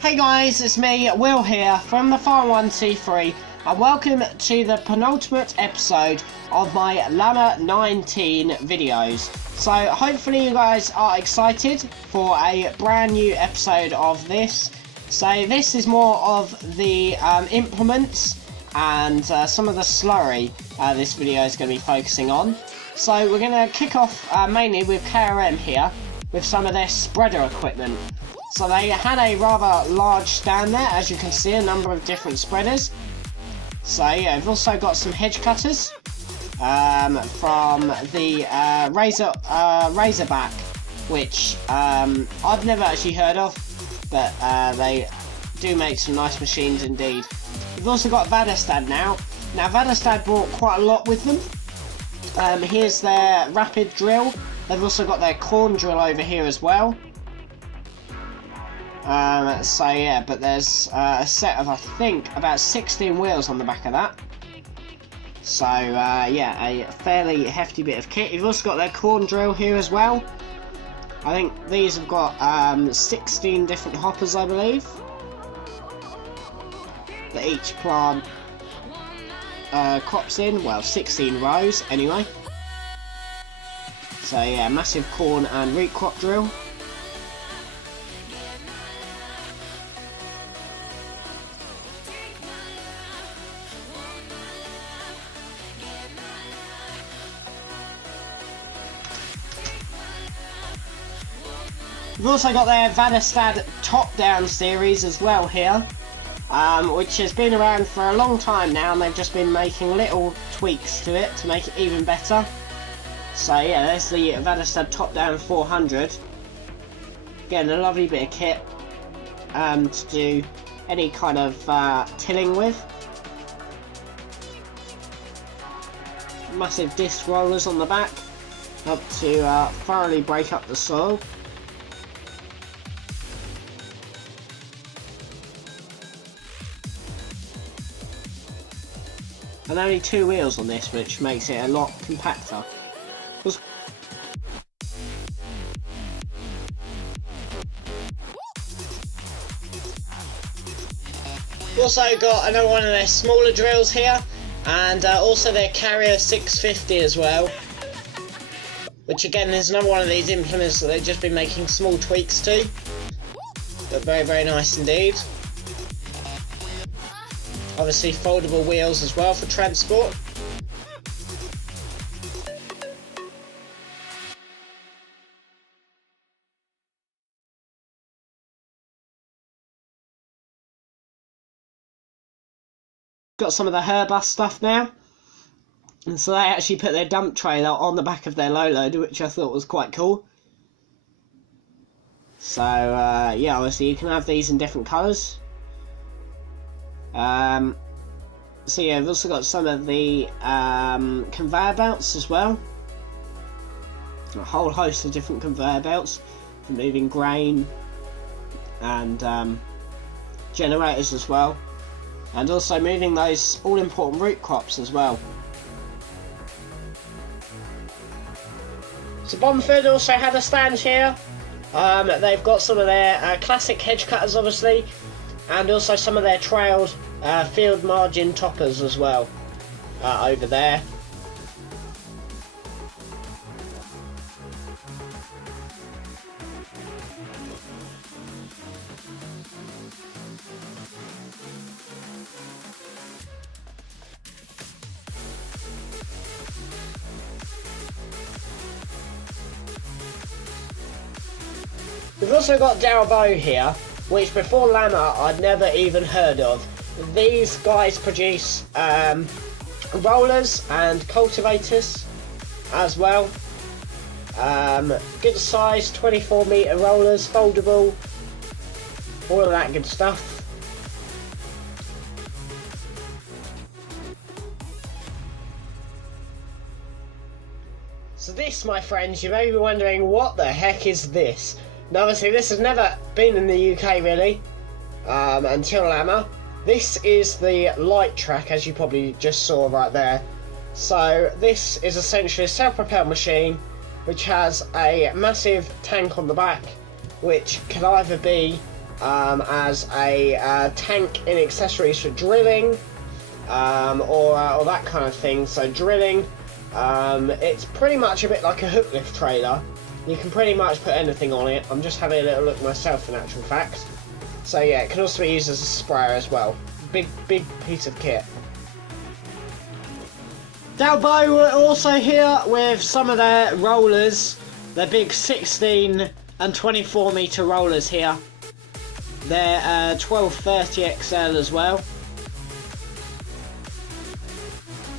Hey guys, it's me, Will here from the Farm1C3 and welcome to the penultimate episode of my Lamma19 videos. So hopefully you guys are excited for a brand new episode of this. So this is more of the implements and some of the slurry this video is going to be focusing on. So we're going to kick off mainly with KRM here with some of their spreader equipment. So they had a rather large stand there, as you can see, a number of different spreaders. So yeah, we've also got some hedge cutters from the Razorback, which I've never actually heard of, but they do make some nice machines indeed. We've also got Vaderstad now. Now Vaderstad brought quite a lot with them. Here's their rapid drill. They've also got their corn drill over here as well. So yeah, but there's a set of, I think, about 16 wheels on the back of that. So yeah, a fairly hefty bit of kit. You've also got their corn drill here as well. I think these have got 16 different hoppers, I believe, that each plant crops in. Well, 16 rows anyway. So yeah, massive corn and wheat crop drill. We've also got their Vaderstad top-down series as well here, which has been around for a long time now, and they've just been making little tweaks to it to make it even better. So yeah, there's the Vaderstad top-down 400. Again, a lovely bit of kit to do any kind of tilling with. Massive disc rollers on the back, help to thoroughly break up the soil. And only 2 wheels on this, which makes it a lot compacter. We've also got another one of their smaller drills here, and also their Carrier 650 as well. Which again is another one of these implements that they've just been making small tweaks to. But very, very nice indeed. Obviously foldable wheels as well for transport. Got some of the Herbus stuff now. And so they actually put their dump trailer on the back of their low loader, which I thought was quite cool. So yeah, obviously you can have these in different colours. So yeah, we've also got some of the conveyor belts as well. A whole host of different conveyor belts for moving grain and generators as well, and also moving those all important root crops as well. So Bomford also had a stand here. They've got some of their classic hedge cutters obviously, and also some of their trailed field margin toppers as well over there. We've also got Darabo here, which before Lamma I'd never even heard of. These guys produce rollers and cultivators as well. Good size 24 metre rollers, foldable, all of that good stuff. So this, my friends, you may be wondering, what the heck is this? Now obviously this has never been in the UK really, until Lamma. This is the light track, as you probably just saw right there. So this is essentially a self-propelled machine which has a massive tank on the back, which can either be as a tank in accessories for drilling, or that kind of thing. So drilling, it's pretty much a bit like a hook lift trailer. You can pretty much put anything on it. I'm just having a little look myself in actual fact. So yeah, it can also be used as a sprayer as well. Big piece of kit. Dalbo were also here with some of their rollers. Their big 16 and 24 metre rollers here. They're 1230 XL as well,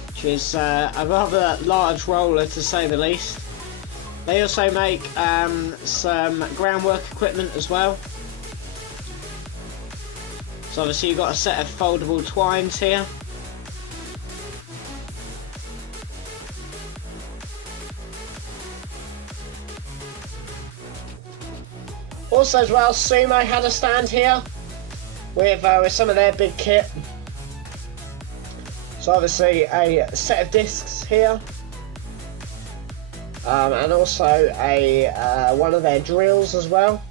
which is a rather large roller to say the least. They also make some groundwork equipment as well. So obviously you've got a set of foldable twines here. Also as well, Sumo had a stand here with some of their big kit. So obviously a set of discs here, and also a one of their drills as well.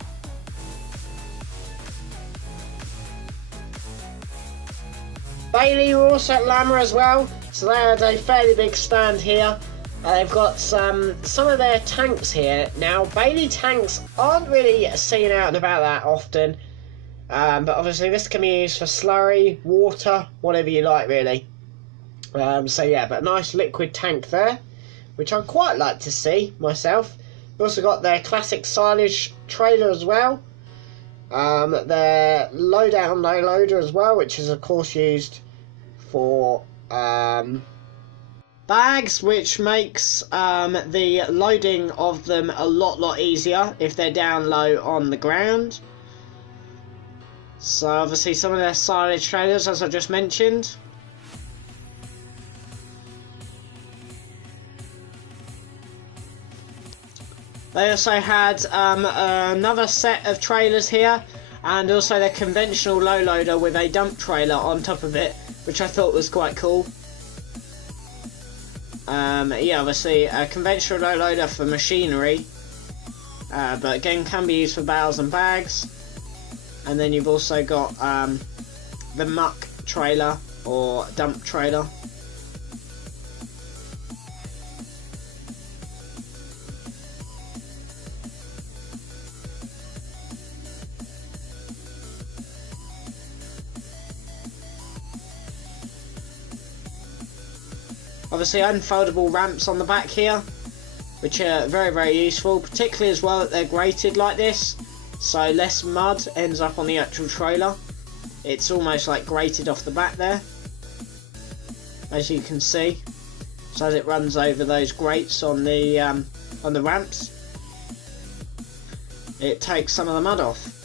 Bailey were also at Lamma as well, so they had a fairly big stand here. They've got some of their tanks here. Now, Bailey tanks aren't really seen out and about that often, but obviously this can be used for slurry, water, whatever you like really. So yeah, but a nice liquid tank there, which I'd quite like to see myself. They've also got their classic silage trailer as well. Their low down, no loader as well, which is of course used for bags, which makes the loading of them a lot easier if they're down low on the ground. So obviously some of their silage trailers, as I just mentioned. They also had another set of trailers here, and also their conventional low loader with a dump trailer on top of it, which I thought was quite cool. Yeah, obviously a conventional low loader for machinery, but again can be used for bales and bags. And then you've also got the muck trailer or dump trailer. Obviously unfoldable ramps on the back here, which are very useful, particularly as well that they're grated like this, so less mud ends up on the actual trailer. It's almost like grated off the back there, as you can see. So as it runs over those grates on the ramps, it takes some of the mud off.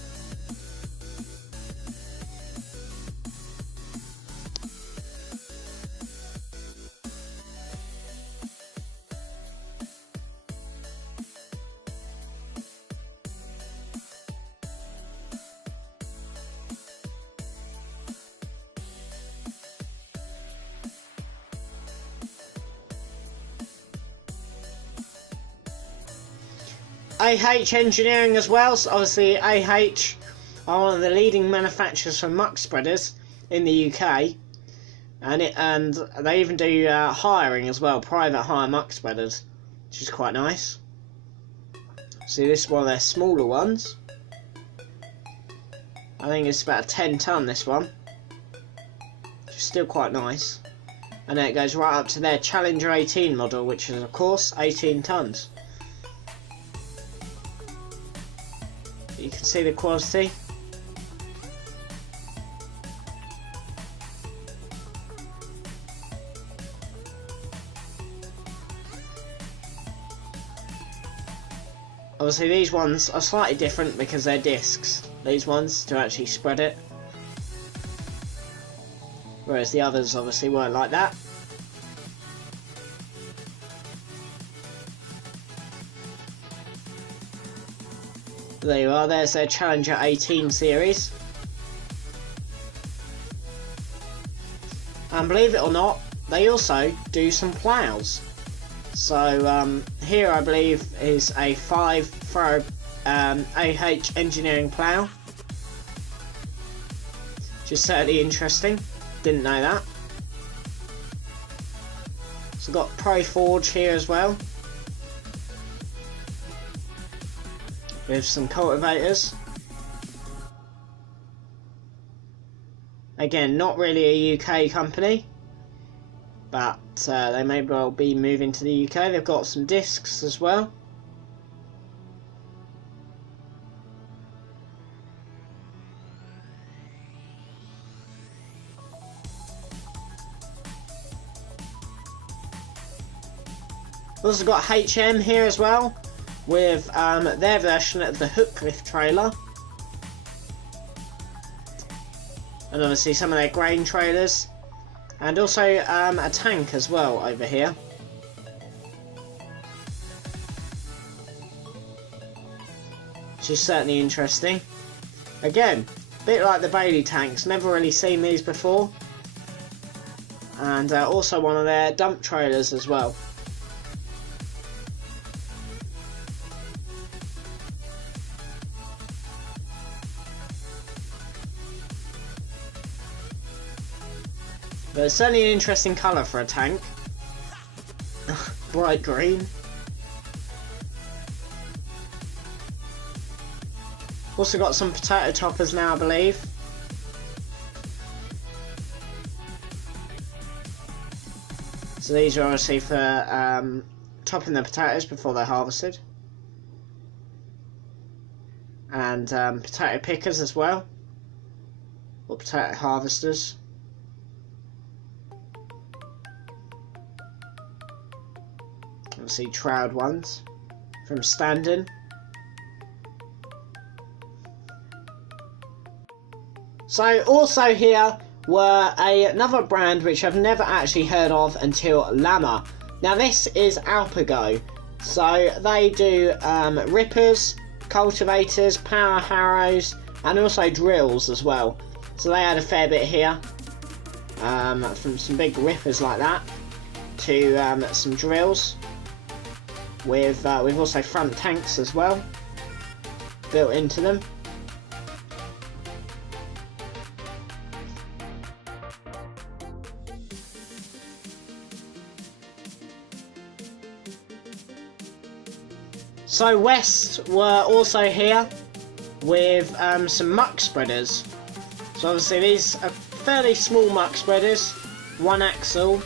AH Engineering as well, so obviously AH are one of the leading manufacturers for muck spreaders in the UK, and they even do hiring as well, private hire muck spreaders, which is quite nice. See, this is one of their smaller ones. I think it's about a 10 ton this one, which is still quite nice. And then it goes right up to their Challenger 18 model, which is of course 18 tons. You can see the quality. Obviously these ones are slightly different because they're discs, these ones, to actually spread it. Whereas the others obviously weren't like that. There you are, there's their Challenger 18 series. And believe it or not, they also do some ploughs. So here I believe is a 5 throw AH Engineering plough. which is certainly interesting. Didn't know that. So got Pro Forge here as well, with some cultivators. Again, not really a UK company, but they may well be moving to the UK. They've got some discs as well. Also got HM here as well, with their version of the hook lift trailer. And obviously some of their grain trailers. And also a tank as well over here. Which is certainly interesting. Again, a bit like the Bailey tanks, never really seen these before. And also one of their dump trailers as well. But it's certainly an interesting colour for a tank. Bright green. Also got some potato toppers now, I believe. So these are obviously for topping the potatoes before they're harvested. And potato pickers as well. Or potato harvesters. Obviously trowed ones from Standon. So also here were another brand which I've never actually heard of until Lamma. Now this is Alpago. So they do rippers, cultivators, power harrows, and also drills as well. So they had a fair bit here, from some big rippers like that to some drills. With also front tanks as well built into them. So West were also here with some muck spreaders. So obviously these are fairly small muck spreaders, one axle.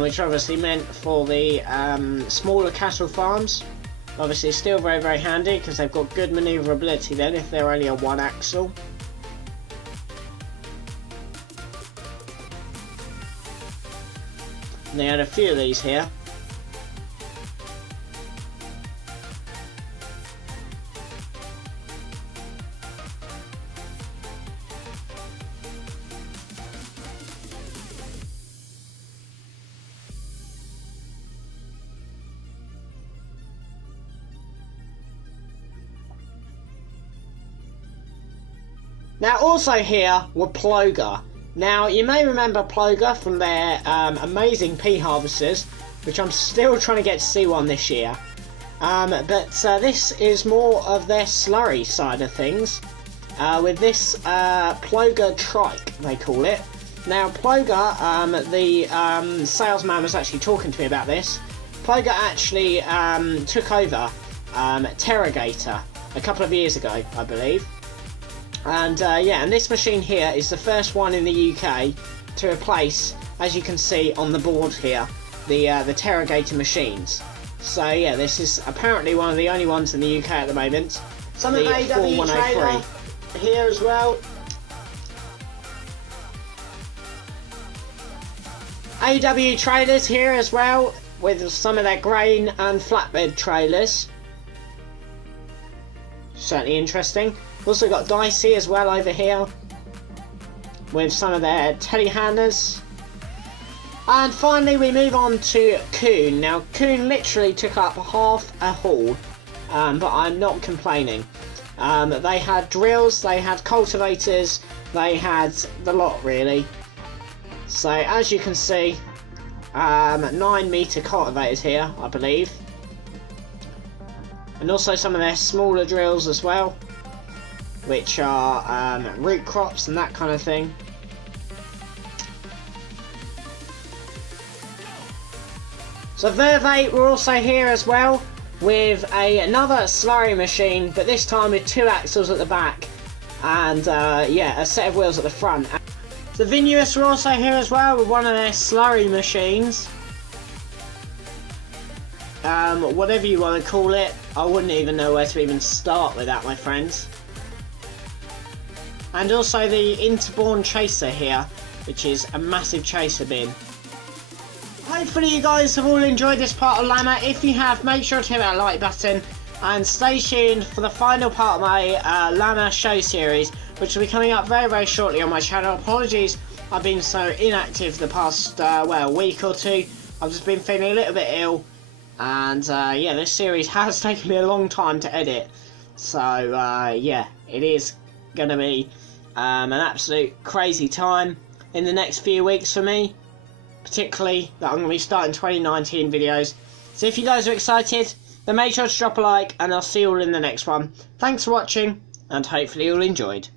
Which obviously meant for the smaller cattle farms. Obviously still very, very handy because they've got good manoeuvrability then if they're only a one axle. And they had a few of these here. Now also here were Ploger. Now you may remember Ploger from their amazing pea harvesters, which I'm still trying to get to see one this year. But this is more of their slurry side of things, with this Ploger trike, they call it. Now Ploger, the salesman was actually talking to me about this. Ploger actually took over Terragator a couple of years ago, I believe. And yeah, and this machine here is the first one in the UK to replace, as you can see on the board here, the Terragator machines. So yeah, this is apparently one of the only ones in the UK at the moment. Some of the AW trailer here as well. AW trailers here as well, with some of their grain and flatbed trailers. Certainly interesting. Also got Dicey as well over here, with some of their telehandlers. And finally we move on to Kuhn. Now Kuhn literally took up half a hall, but I'm not complaining. They had drills, they had cultivators, they had the lot really. So as you can see, 9-metre cultivators here, I believe. And also some of their smaller drills as well. which are root crops and that kind of thing. So Vervaet were also here as well, with another slurry machine, but this time with 2 axles at the back, and yeah, a set of wheels at the front. The Misuse were also here as well, with one of their slurry machines. Whatever you want to call it, I wouldn't even know where to even start with that, my friends. And also the Interborn Chaser here, which is a massive chaser bin. Hopefully you guys have all enjoyed this part of Lamma. If you have, make sure to hit that like button and stay tuned for the final part of my Lamma show series, which will be coming up very, very shortly on my channel. Apologies, I've been so inactive the past well, week or two. I've just been feeling a little bit ill, and yeah, this series has taken me a long time to edit. So yeah, it is going to be an absolute crazy time in the next few weeks for me. Particularly that I'm going to be starting 2019 videos. So if you guys are excited, then make sure to drop a like, and I'll see you all in the next one. Thanks for watching, and hopefully you all enjoyed.